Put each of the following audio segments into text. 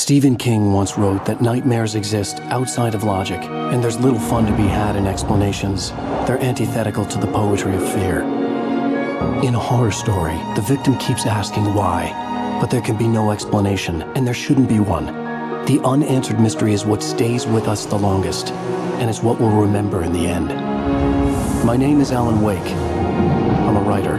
Stephen King once wrote that nightmares exist outside of logic, and there's little fun to be had in explanations. They're antithetical to the poetry of fear. In a horror story, the victim keeps asking why, but there can be no explanation, and there shouldn't be one. The unanswered mystery is what stays with us the longest, and it's what we'll remember in the end. My name is Alan Wake. I'm a writer.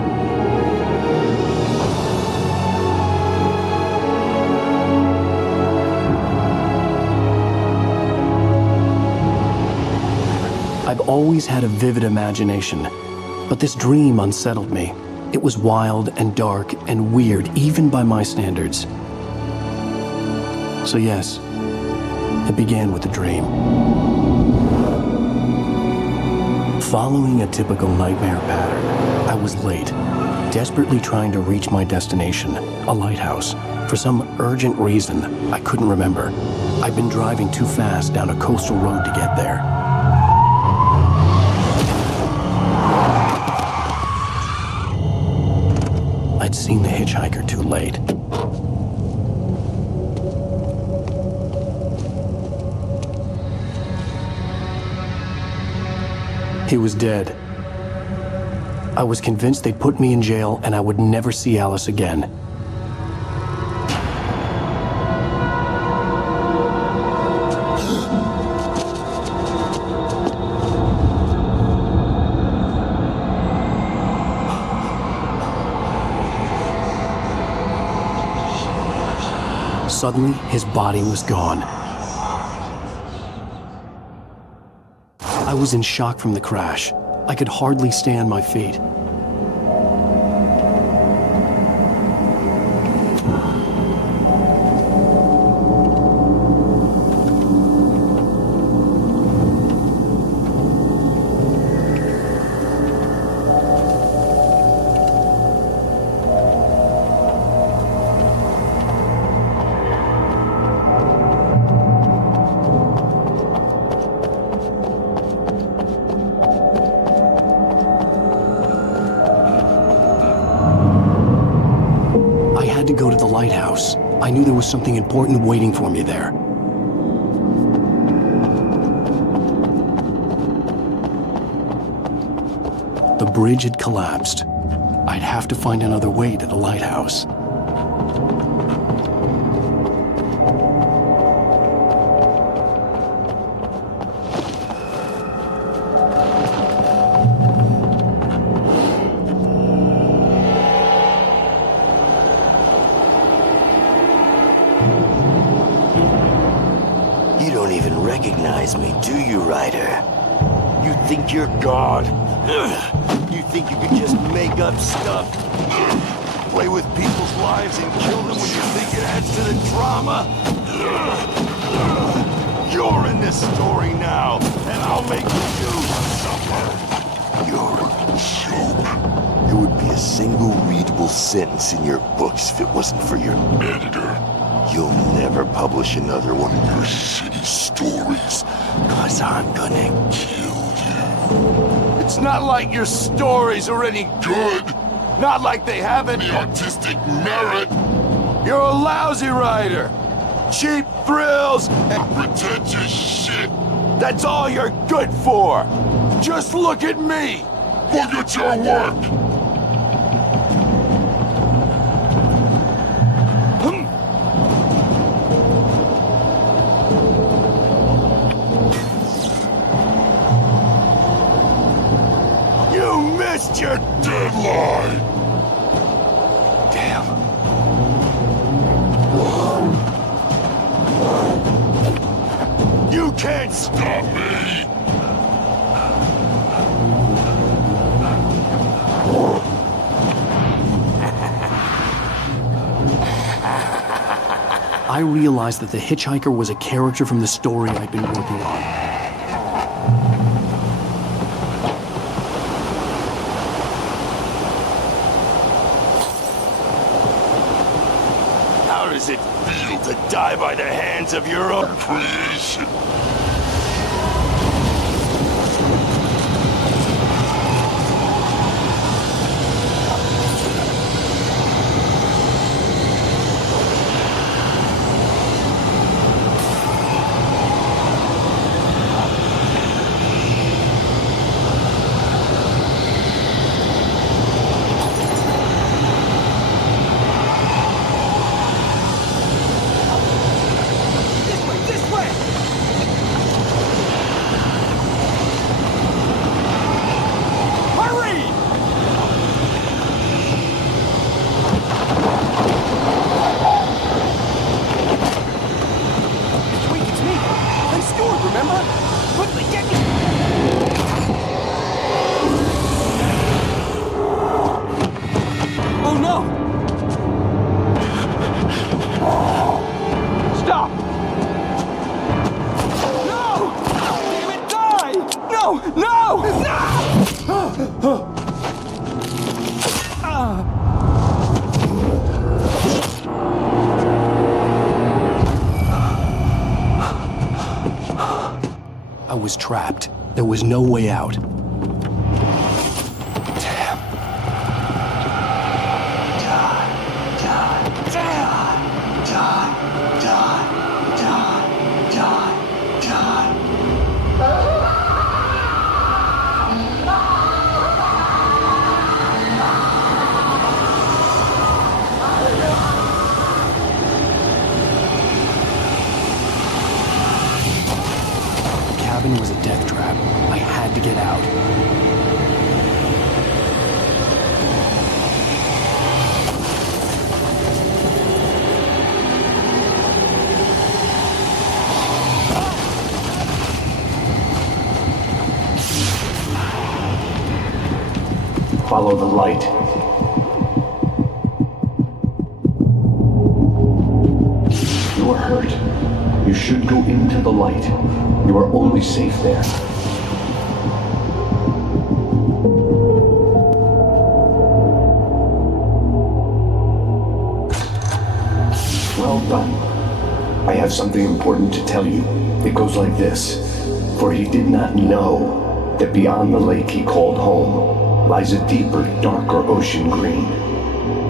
I've always had a vivid imagination, but this dream unsettled me. It was wild and dark and weird, even by my standards. So yes, it began with a dream. Following a typical nightmare pattern, I was late, desperately trying to reach my destination, a lighthouse. For some urgent reason, I couldn't remember. I'd been driving too fast down a coastal road to get there. I'd seen the hitchhiker too late. He was dead. I was convinced they'd put me in jail and I would never see Alice again. Suddenly, his body was gone. I was in shock from the crash. I could hardly stay on my feet. To go to the lighthouse. I knew there was something important waiting for me there. The bridge had collapsed. I'd have to find another way to the lighthouse. You don't even recognize me, do you, Ryder? You think you're God? You think you can just make up stuff? Play with people's lives and kill them when you think it adds to the drama? You're in this story now, and I'll make you suffer. You're a joke. There would be a single readable sentence in your books if it wasn't for your editor. You'll never publish another one of your shitty stories, 'cause I'm gonna kill you. It's not like your stories are any good. Not like they have any artistic merit. You're a lousy writer. Cheap thrills and pretentious shit. That's all you're good for. Just look at me. Look at your work. Missed your deadline! Damn. You can't stop me! I realized that the hitchhiker was a character from the story I'd been working on. How does it feel to die by the hands of your own creation? No! No! No! I was trapped. There was no way out. The cabin was a death trap. I had to get out. Follow the light. You are hurt. You should go into the light. You are only safe there. Well done. I have something important to tell you. It goes like this. For he did not know that beyond the lake he called home lies a deeper, darker ocean green,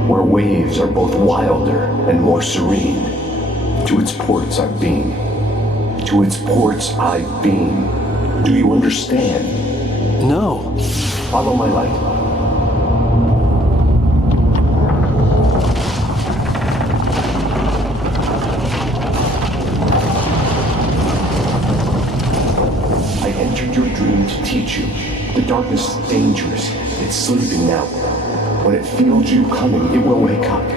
where waves are both wilder and more serene. To its ports I've been. To its ports I've been. Do you understand? No. Follow my light. I entered your dream to teach you. The darkness is dangerous. It's sleeping now. When it feels you coming, it will wake up.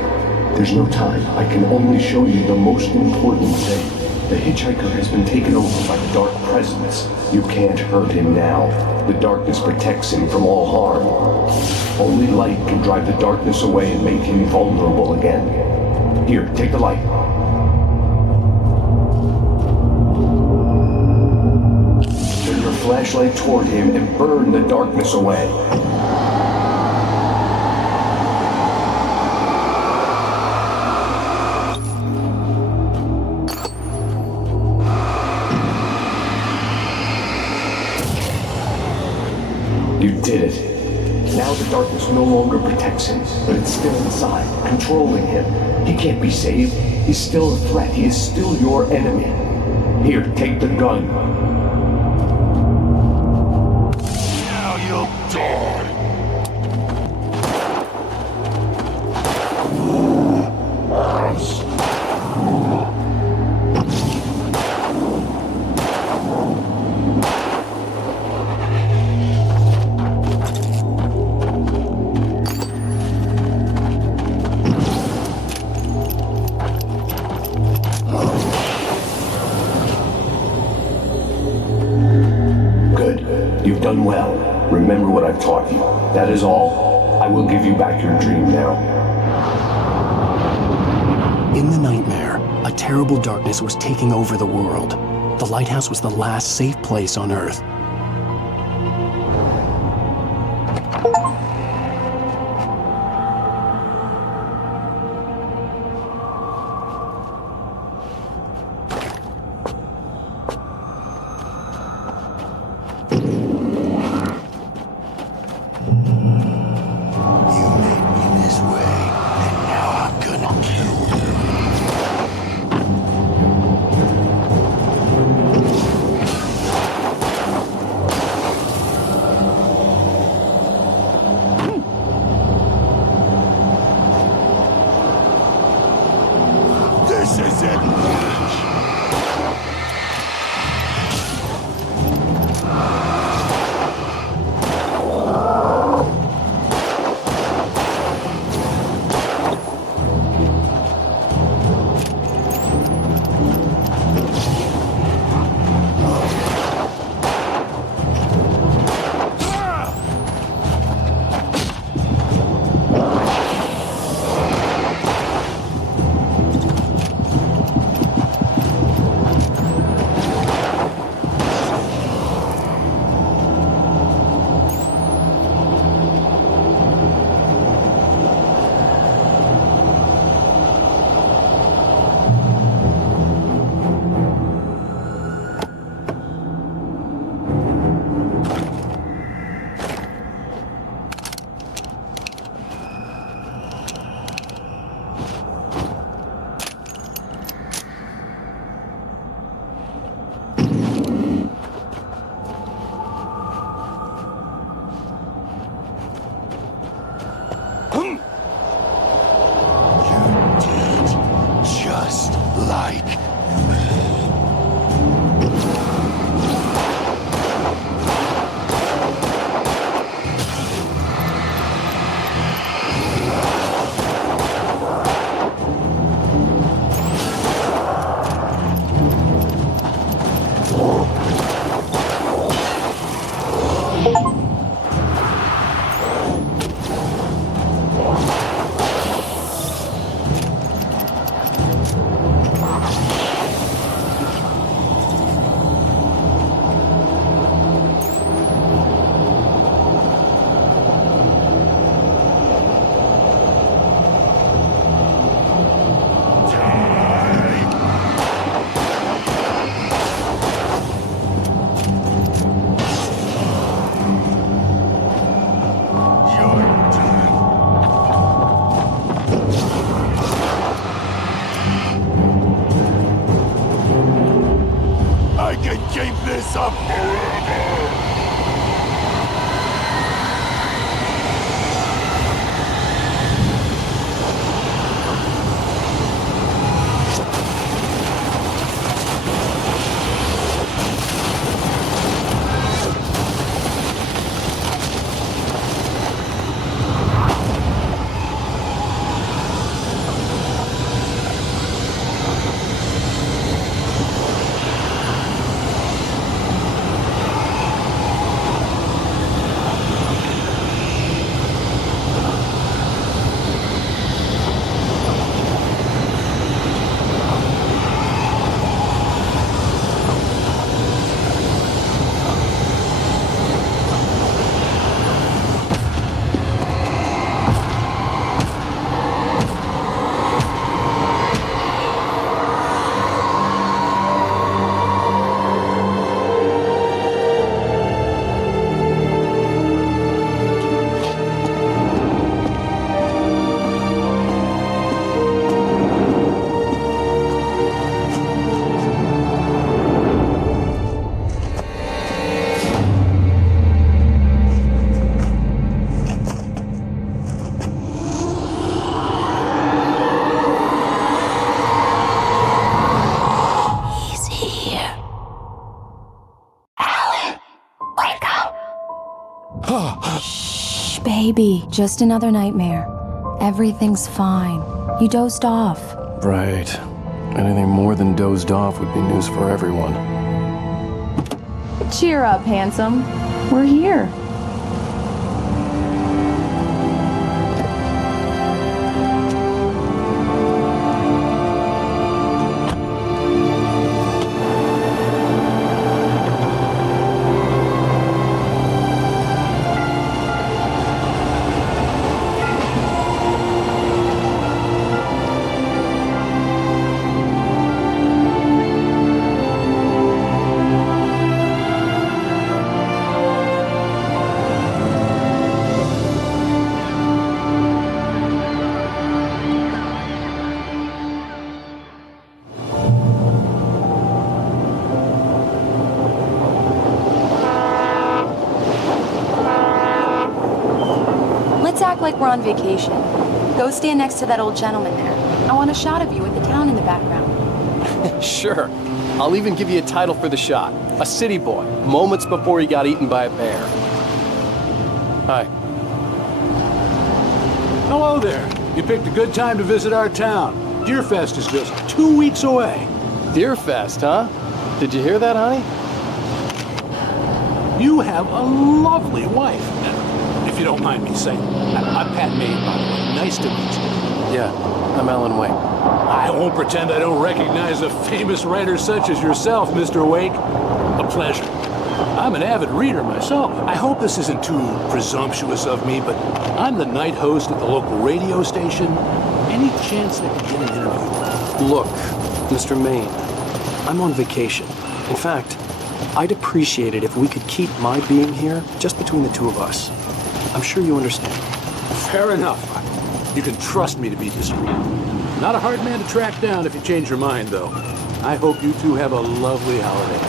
There's no time. I can only show you the most important thing. The hitchhiker has been taken over by the dark presence. You can't hurt him now. The darkness protects him from all harm. Only light can drive the darkness away and make him vulnerable again. Here, take the light. Turn your flashlight toward him and burn the darkness away. You did it. Now the darkness no longer protects him, but it's still inside, controlling him. He can't be saved. He's still a threat. He is still your enemy. Here, take the gun. Now you'll die. You've done well. Remember what I've taught you. That is all. I will give you back your dream now. In the nightmare, a terrible darkness was taking over the world. The lighthouse was the last safe place on Earth. Baby, just another nightmare. Everything's fine. You dozed off. Right. Anything more than dozed off would be news for everyone. Cheer up, handsome. We're here. Let's act like we're on vacation. Go stand next to that old gentleman there. I want a shot of you with the town in the background. Sure. I'll even give you a title for the shot. A city boy, moments before he got eaten by a bear. Hi. Hello there. You picked a good time to visit our town. Deerfest is just 2 weeks away. Deerfest, huh? Did you hear that, honey? You have a lovely wife. If you don't mind me saying. I'm Pat Maine, by the way. Nice to meet you. Yeah, I'm Alan Wake. I won't pretend I don't recognize a famous writer such as yourself, Mr. Wake. A pleasure. I'm an avid reader myself. I hope this isn't too presumptuous of me, but I'm the night host at the local radio station. Any chance I could get an interview? Look, Mr. Maine, I'm on vacation. In fact, I'd appreciate it if we could keep my being here just between the two of us. I'm sure you understand. Fair enough. You can trust me to be discreet. Not a hard man to track down if you change your mind, though. I hope you two have a lovely holiday.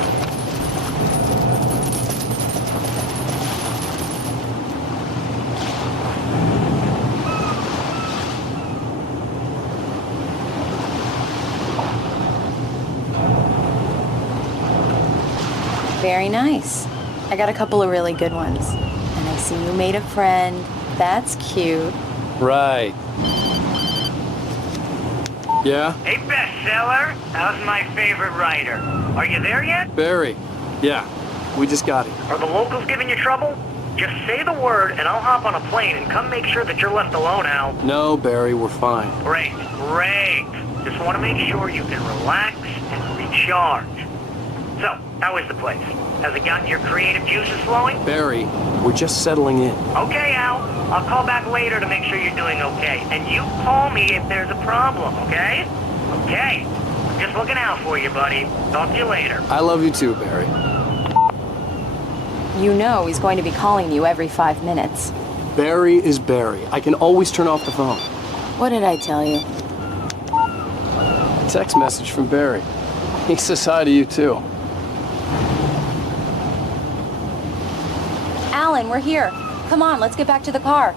Very nice. I got a couple of really good ones. And I see you made a friend. That's cute. Right. Yeah? Hey, bestseller, how's my favorite writer? Are you there yet? Barry. Yeah, we just got here. Are the locals giving you trouble? Just say the word and I'll hop on a plane and come make sure that you're left alone, Al. No, Barry, we're fine. Great, great. Just want to make sure you can relax and recharge. So, how is the place? Has it gotten your creative juices flowing? Barry, we're just settling in. Okay, Al. I'll call back later to make sure you're doing okay. And you call me if there's a problem, okay? Okay. I'm just looking out for you, buddy. Talk to you later. I love you too, Barry. You know he's going to be calling you every 5 minutes. Barry is Barry. I can always turn off the phone. What did I tell you? Text message from Barry. He says hi to you too. Alan, we're here. Come on, let's get back to the car.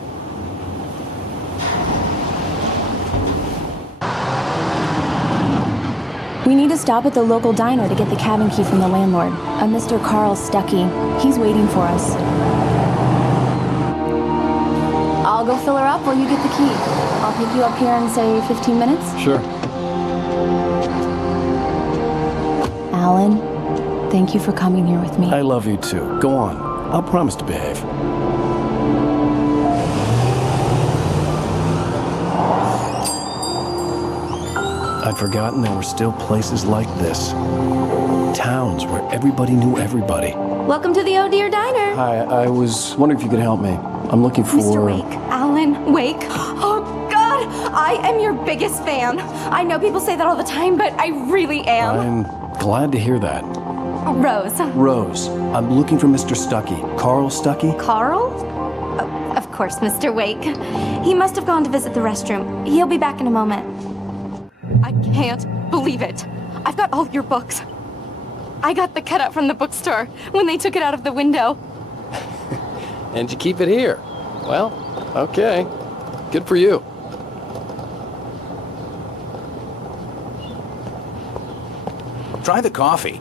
We need to stop at the local diner to get the cabin key from the landlord, a Mr. Carl Stuckey. He's waiting for us. I'll go fill her up while you get the key. I'll pick you up here in, say, 15 minutes. Sure. Alan, thank you for coming here with me. I love you too. Go on. I'll promise to behave. I'd forgotten there were still places like this. Towns where everybody knew everybody. Welcome to the Oh Dear Diner. Hi, I was wondering if you could help me. I'm looking for... Mr. Wake. Alan Wake. Oh, God! I am your biggest fan. I know people say that all the time, but I really am. I'm glad to hear that. Rose. Rose, I'm looking for Mr. Stuckey. Carl Stuckey? Carl? Oh, of course, Mr. Wake. He must have gone to visit the restroom. He'll be back in a moment. I can't believe it. I've got all your books. I got the cutout from the bookstore when they took it out of the window. And you keep it here. Well, okay. Good for you. Try the coffee.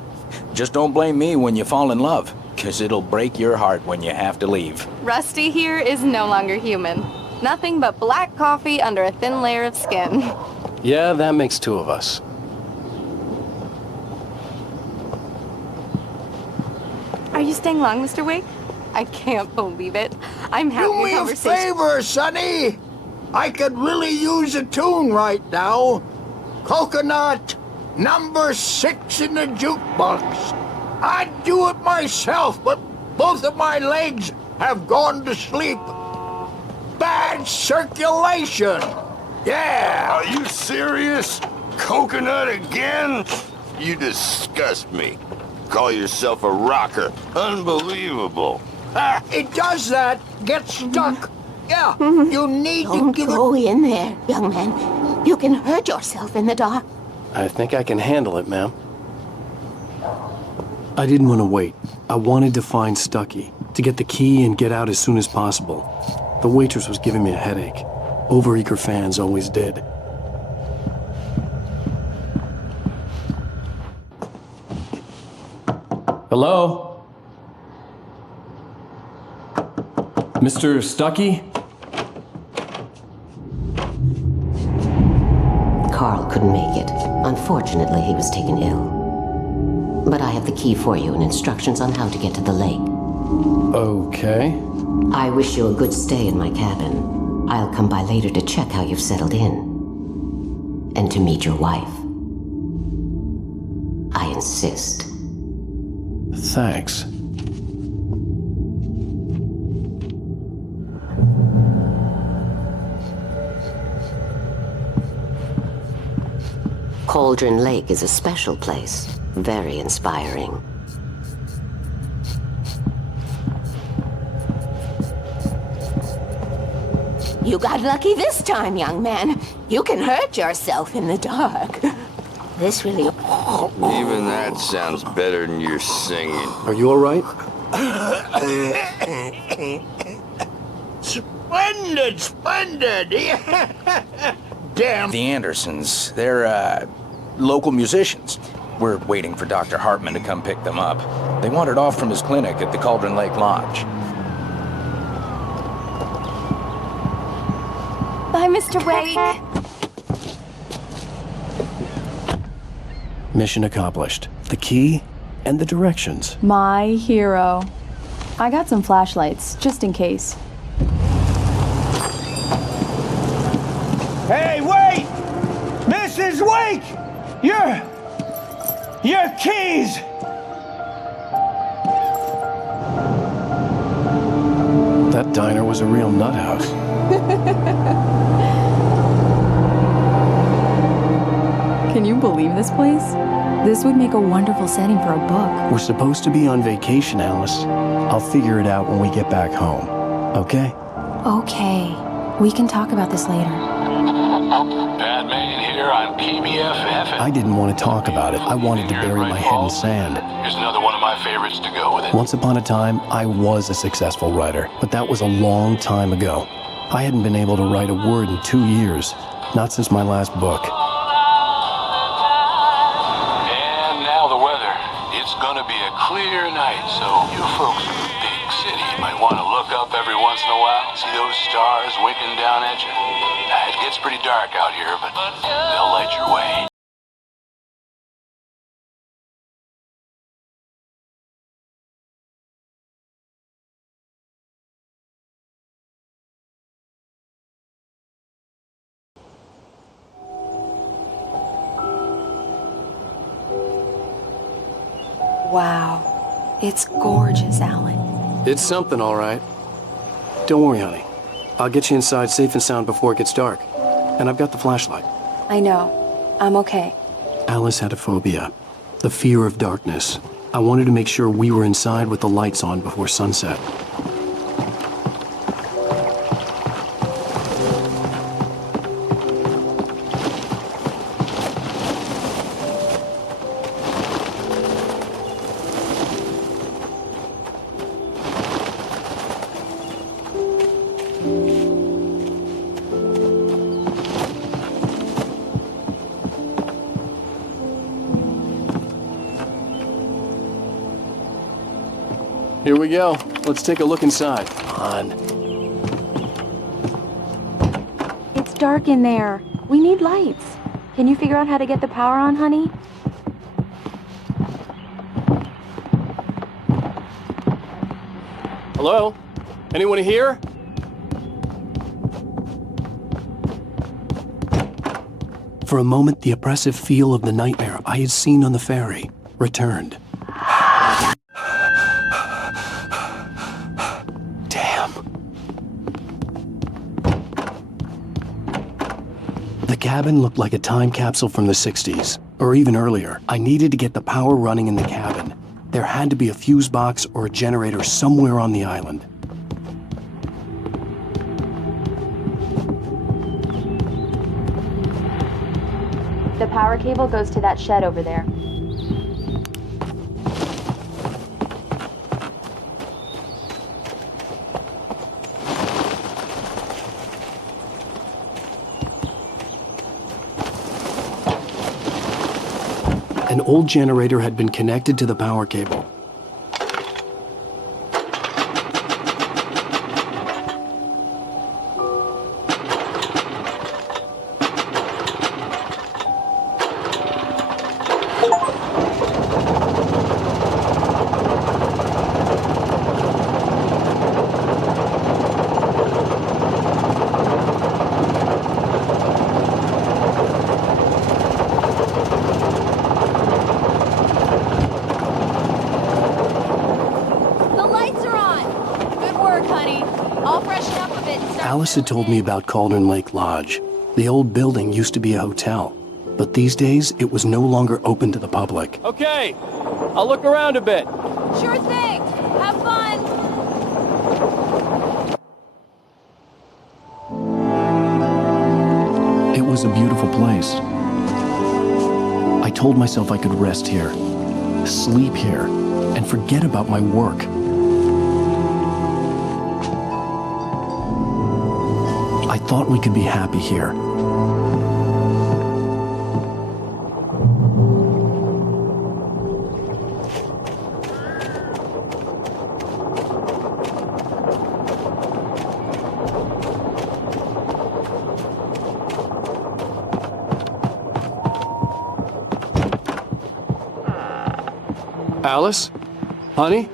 Just don't blame me when you fall in love, 'cause 'cause it'll break your heart when you have to leave. Rusty here is no longer human. Nothing but black coffee under a thin layer of skin. Yeah, that makes two of us. Are you staying long, Mr. Wake? I can't believe it. I'm having Do a me a conversation. favor, Sonny. I could really use a tune right now. Coconut, number 6 in the jukebox. I'd do it myself, but both of my legs have gone to sleep. Bad circulation. Yeah. Are you serious? Coconut again? You disgust me. Call yourself a rocker. Unbelievable. It does that. Get stuck. Yeah, you need to Don't give go it... in there, young man. You can hurt yourself in the dark. I think I can handle it, ma'am. I didn't want to wait. I wanted to find Stucky, to get the key and get out as soon as possible. The waitress was giving me a headache. Overeager fans always did. Hello? Mr. Stucky? Carl couldn't make it. Unfortunately, he was taken ill. But I have the key for you and instructions on how to get to the lake. Okay. I wish you a good stay in my cabin. I'll come by later to check how you've settled in. And to meet your wife. I insist. Thanks. Cauldron Lake is a special place. Very inspiring. You got lucky this time, young man. You can hurt yourself in the dark. This really... Even that sounds better than your singing. Are you all right? Splendid, splendid. Damn. The Andersons, they're, local musicians. We're waiting for Dr. Hartman to come pick them up. They wandered off from his clinic at the Cauldron Lake Lodge. Bye, Mr. Wake. Mission accomplished. The key and the directions. My hero. I got some flashlights, just in case. Hey, wait! Mrs. Wake! Your keys! That diner was a real nut house. Can you believe this place? This would make a wonderful setting for a book. We're supposed to be on vacation, Alice. I'll figure it out when we get back home. Okay? Okay. We can talk about this later. Batman here on PBFF. I didn't want to talk about it. I wanted to bury my head in sand. Here's another one of my favorites to go with it. Once upon a time, I was a successful writer, but that was a long time ago. I hadn't been able to write a word in 2 years, not since my last book. And now the weather. It's gonna be a clear night, so you folks in the big city might want to look up every once in a while, see those stars winking down at you. It gets pretty dark out here, but they'll light your way. Wow. It's gorgeous, Alan. It's something, all right. Don't worry, honey. I'll get you inside safe and sound before it gets dark. And I've got the flashlight. I know. I'm okay. Alice had a phobia. The fear of darkness. I wanted to make sure we were inside with the lights on before sunset. Here we go. Let's take a look inside. Come on. It's dark in there. We need lights. Can you figure out how to get the power on, honey? Hello? Anyone here? For a moment, the oppressive feel of the nightmare I had seen on the ferry returned. Damn. The cabin looked like a time capsule from the 60s, or even earlier. I needed to get the power running in the cabin. There had to be a fuse box or a generator somewhere on the island. The power cable goes to that shed over there. An old generator had been connected to the power cable. Alice had told me about Cauldron Lake Lodge. The old building used to be a hotel, but these days it was no longer open to the public. Okay, I'll look around a bit. Sure thing. Have fun. It was a beautiful place. I told myself I could rest here, sleep here, and forget about my work. I thought we could be happy here. Alice? Honey?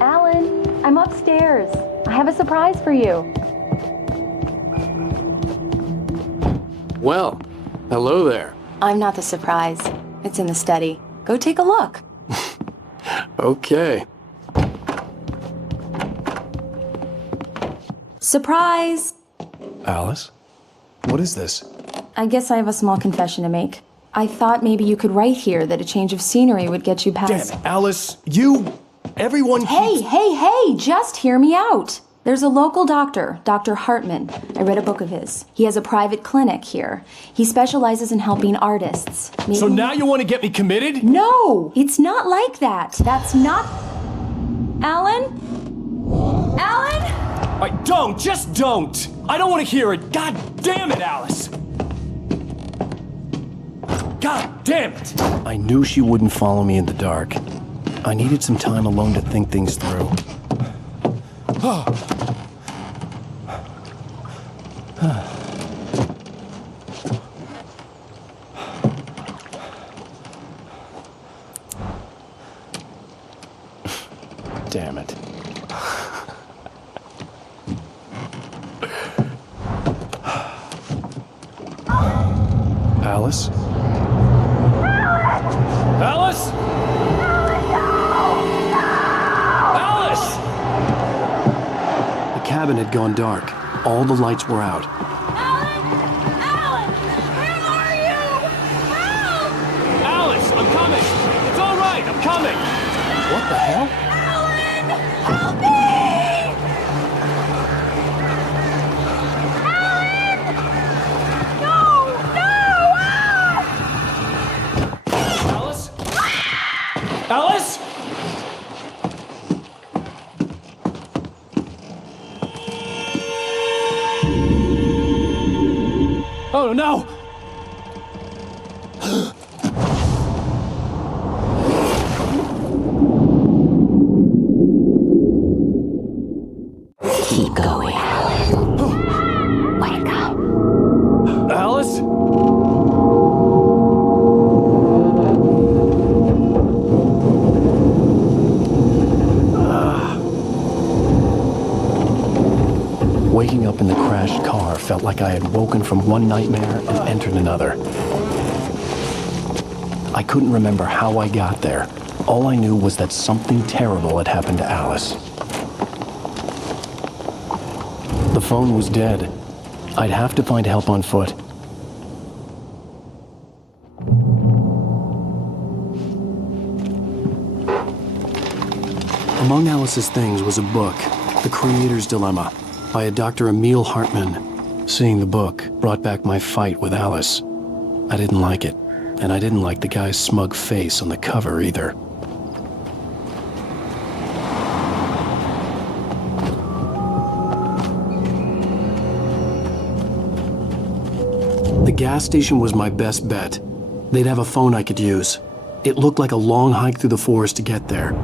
Alan, I'm upstairs. I have a surprise for you. Well, hello there. I'm not the surprise. It's in the study. Go take a look. Okay. Surprise! Alice? What is this? I guess I have a small confession to make. I thought maybe you could write here that a change of scenery would get you past... Damn it, Alice, everyone Hey, just hear me out. There's a local doctor, Dr. Hartman. I read a book of his. He has a private clinic here. He specializes in helping artists. So now you want to get me committed? No, it's not like that. That's not... Alan? Alan? Just don't! I don't want to hear it. God damn it, Alice! God damn it! I knew she wouldn't follow me in the dark. I needed some time alone to think things through. Damn it. Alice? Alice? Alice! The cabin had gone dark. All the lights were out. Alan, where are you? Help! Alice, I'm coming! It's all right, I'm coming! What the hell? Alan, help me! Alan! No! Alice? Alice? Oh no! up in the crashed car felt like I had woken from one nightmare and entered another. I couldn't remember how I got there. All I knew was that something terrible had happened to Alice. The phone was dead. I'd have to find help on foot. Among Alice's things was a book, The Creator's Dilemma, by a Dr. Emil Hartman. Seeing the book brought back my fight with Alice. I didn't like it, and I didn't like the guy's smug face on the cover either. The gas station was my best bet. They'd have a phone I could use. It looked like a long hike through the forest to get there.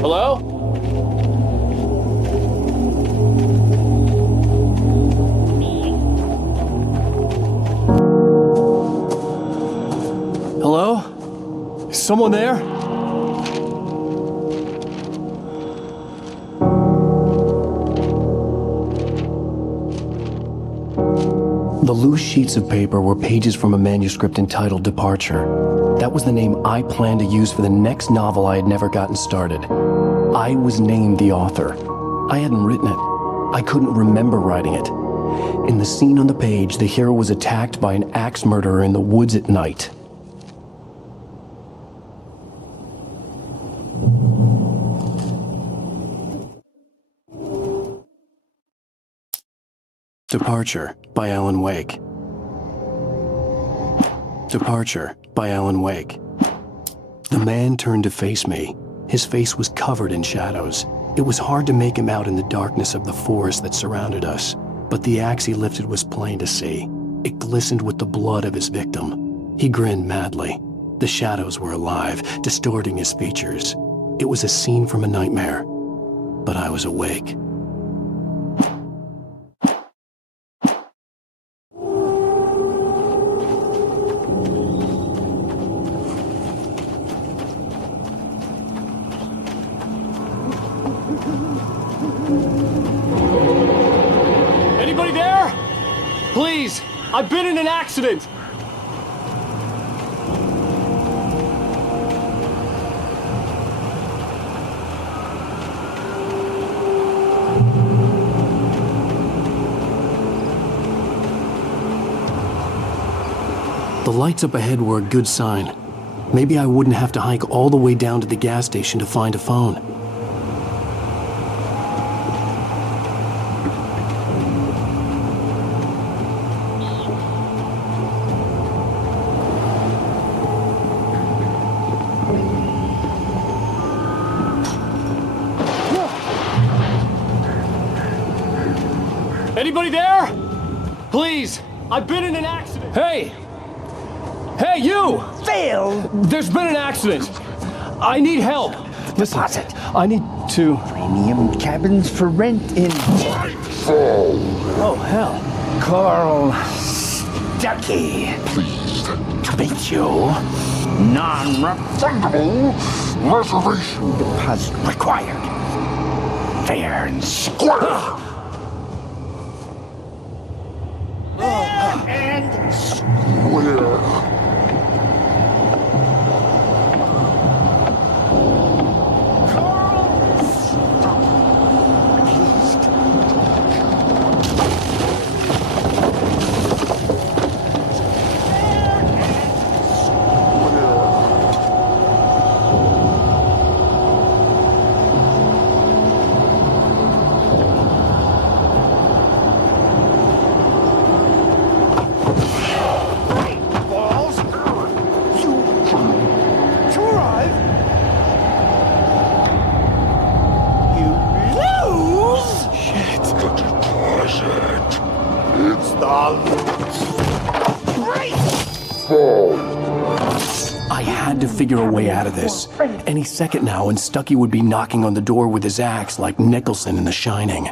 Hello? Hello? Is someone there? The loose sheets of paper were pages from a manuscript entitled Departure. That was the name I planned to use for the next novel I had never gotten started. I was named the author. I hadn't written it. I couldn't remember writing it. In the scene on the page, the hero was attacked by an axe murderer in the woods at night. Departure by Alan Wake. Departure by Alan Wake. The man turned to face me. His face was covered in shadows. It was hard to make him out in the darkness of the forest that surrounded us, but the axe he lifted was plain to see. It glistened with the blood of his victim. He grinned madly. The shadows were alive, distorting his features. It was a scene from a nightmare, but I was awake. Anybody there? Please, I've been in an accident. The lights up ahead were a good sign. Maybe I wouldn't have to hike all the way down to the gas station to find a phone. Anybody there? Please, I've been in an accident. Hey! Hey, you! Phil! There's been an accident. I need help. Listen, I need to... Premium cabins for rent in... Oh, hell. Carl Stuckey. Pleased to meet you. Non-refundable reservation deposit required. Fair and square. And square. I had to figure a way out of this. Any second now, and Stucky would be knocking on the door with his axe like Nicholson in The Shining.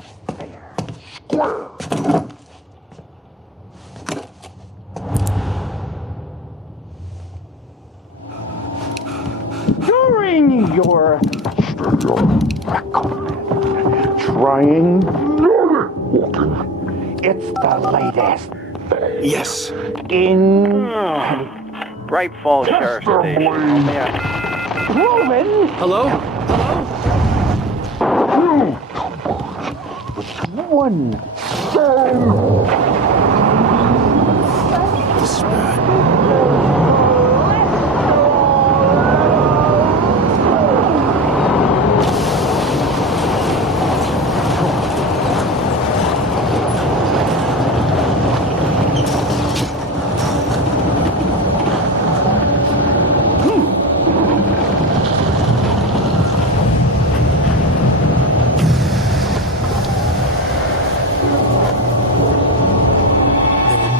During your trying walking, it's the latest. Yes. In Bright Falls Sheriff Station. Yeah. Roman! Hello? One. This is bad.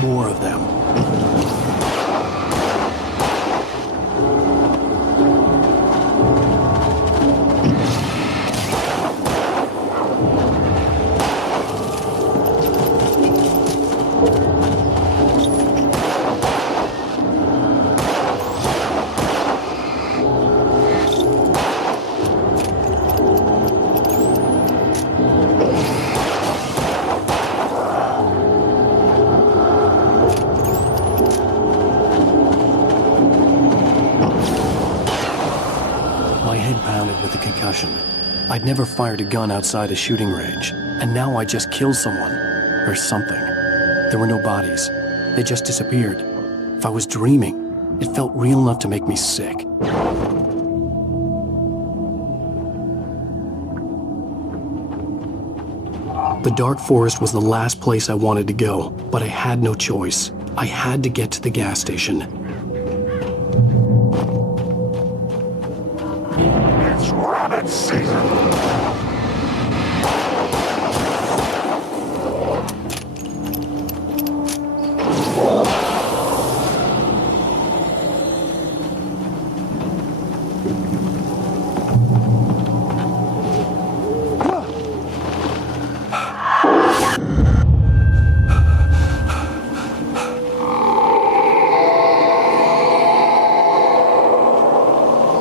More of them. My head pounded with a concussion. I'd never fired a gun outside a shooting range, and now I just killed someone. Or something. There were no bodies. They just disappeared. If I was dreaming, it felt real enough to make me sick. The dark forest was the last place I wanted to go, but I had no choice. I had to get to the gas station. It's rabbit season.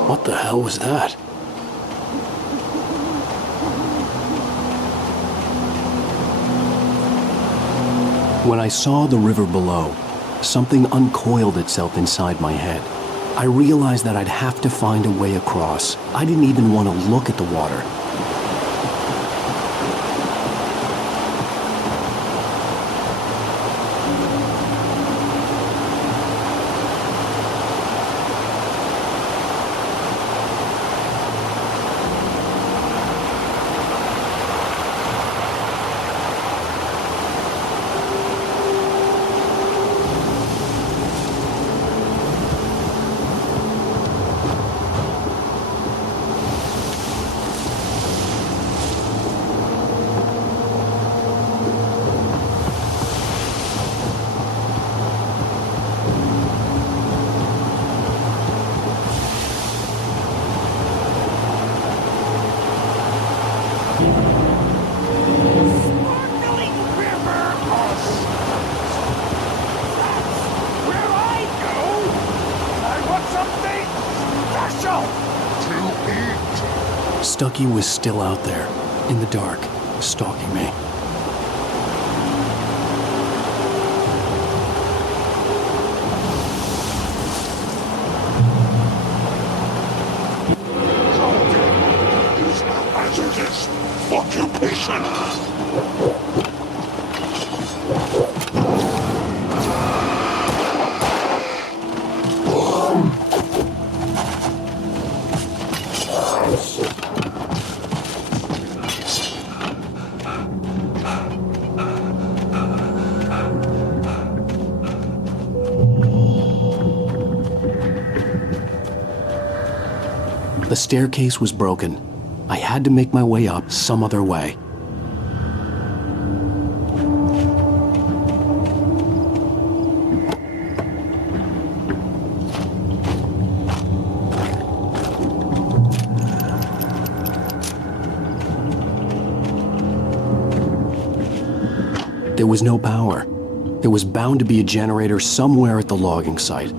What the hell was that? When I saw the river below, something uncoiled itself inside my head. I realized that I'd have to find a way across. I didn't even want to look at the water. Stucky was still out there, in the dark, stalking me. Is a hazardous occupation. The staircase was broken. I had to make my way up some other way. There was no power. There was bound to be a generator somewhere at the logging site.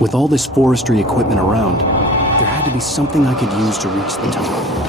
With all this forestry equipment around, there had to be something I could use to reach the top.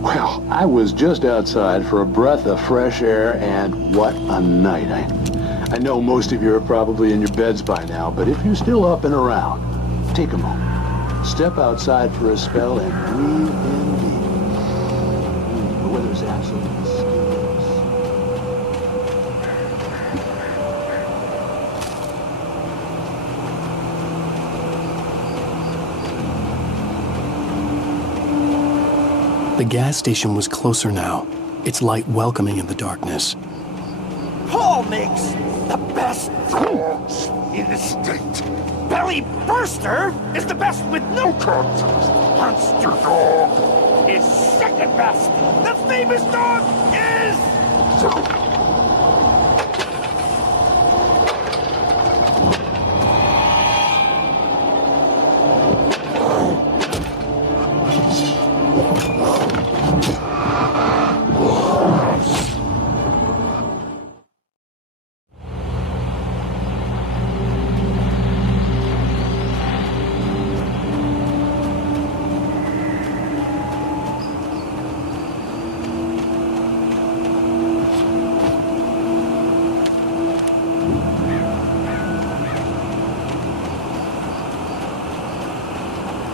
Well, I was just outside for a breath of fresh air, and what a night. I know most of you are probably in your beds by now, but if you're still up and around, take a moment. Step outside for a spell and breathe in deep. The weather's absolutely stupendous. The gas station was closer now, its light welcoming in the darkness. Paul makes the best dogs in the state. Belly Burster is the best with no contest. Monster Dog is second best. The famous dog is...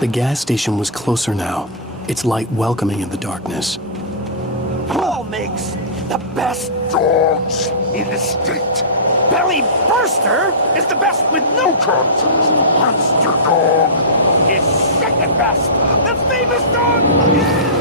The gas station was closer now, its light welcoming in the darkness. Paul makes the best dogs in the state. Belly Burster is the best with no contest. Monster Dog is second best. The famous dog is...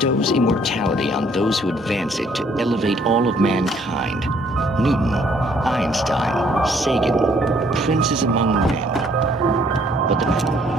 bestows immortality on those who advance it to elevate all of mankind. Newton, Einstein, Sagan, princes among men. But the...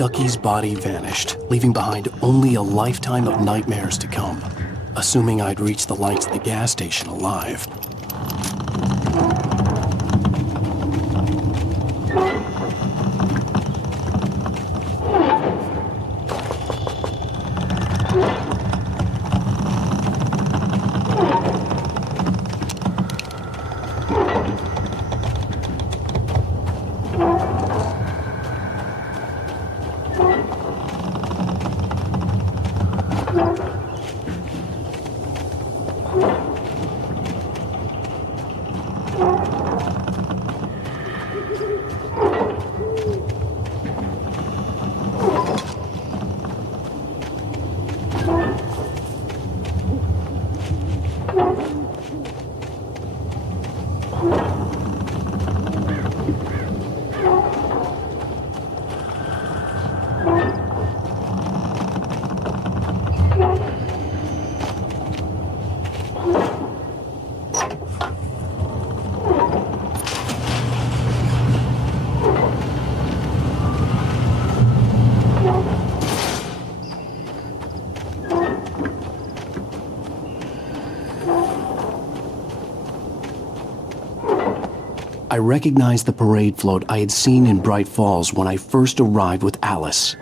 Stucky's body vanished, leaving behind only a lifetime of nightmares to come, assuming I'd reach the lights at the gas station alive. I recognized the parade float I had seen in Bright Falls when I first arrived with Alice.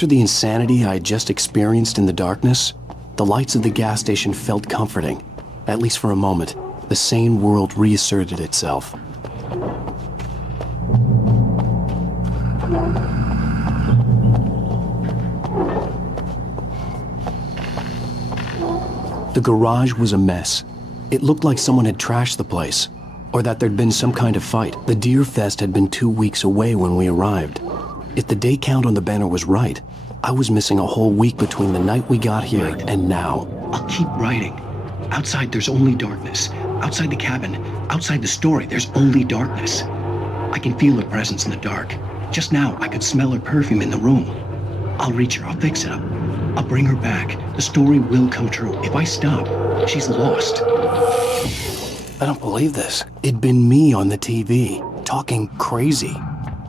After the insanity I had just experienced in the darkness, the lights of the gas station felt comforting. At least for a moment, the sane world reasserted itself. The garage was a mess. It looked like someone had trashed the place, or that there'd been some kind of fight. The Deer Fest had been 2 weeks away when we arrived. If the day count on the banner was right, I was missing a whole week between the night we got here and now. I'll keep writing. Outside, there's only darkness. Outside the cabin, outside the story, there's only darkness. I can feel her presence in the dark. Just now, I could smell her perfume in the room. I'll reach her. I'll fix it up. I'll bring her back. The story will come true. If I stop, she's lost. I don't believe this. It'd been me on the TV, talking crazy.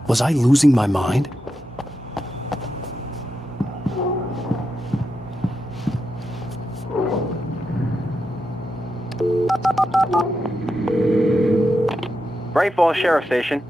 Was I losing my mind? Bright Falls Sheriff Station.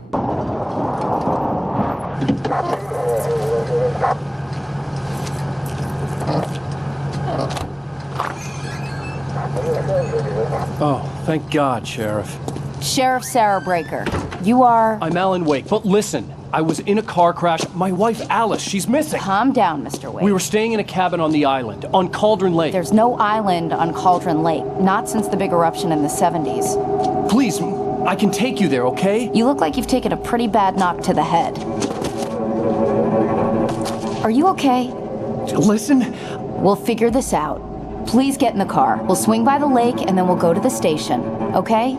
Oh, thank God, Sheriff. Sheriff Sarah Breaker, you are... I'm Alan Wake, but listen, I was in a car crash. My wife, Alice, she's missing. Calm down, Mr. Wake. We were staying in a cabin on the island, on Cauldron Lake. There's no island on Cauldron Lake, not since the big eruption in the 70s. Please, I can take you there, okay? You look like you've taken a pretty bad knock to the head. Are you okay? Listen. We'll figure this out. Please get in the car. We'll swing by the lake and then we'll go to the station, okay?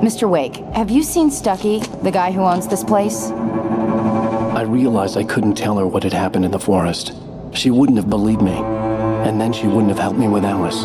Mr. Wake, have you seen Stucky, the guy who owns this place? I realized I couldn't tell her what had happened in the forest. She wouldn't have believed me. And then she wouldn't have helped me with Alice.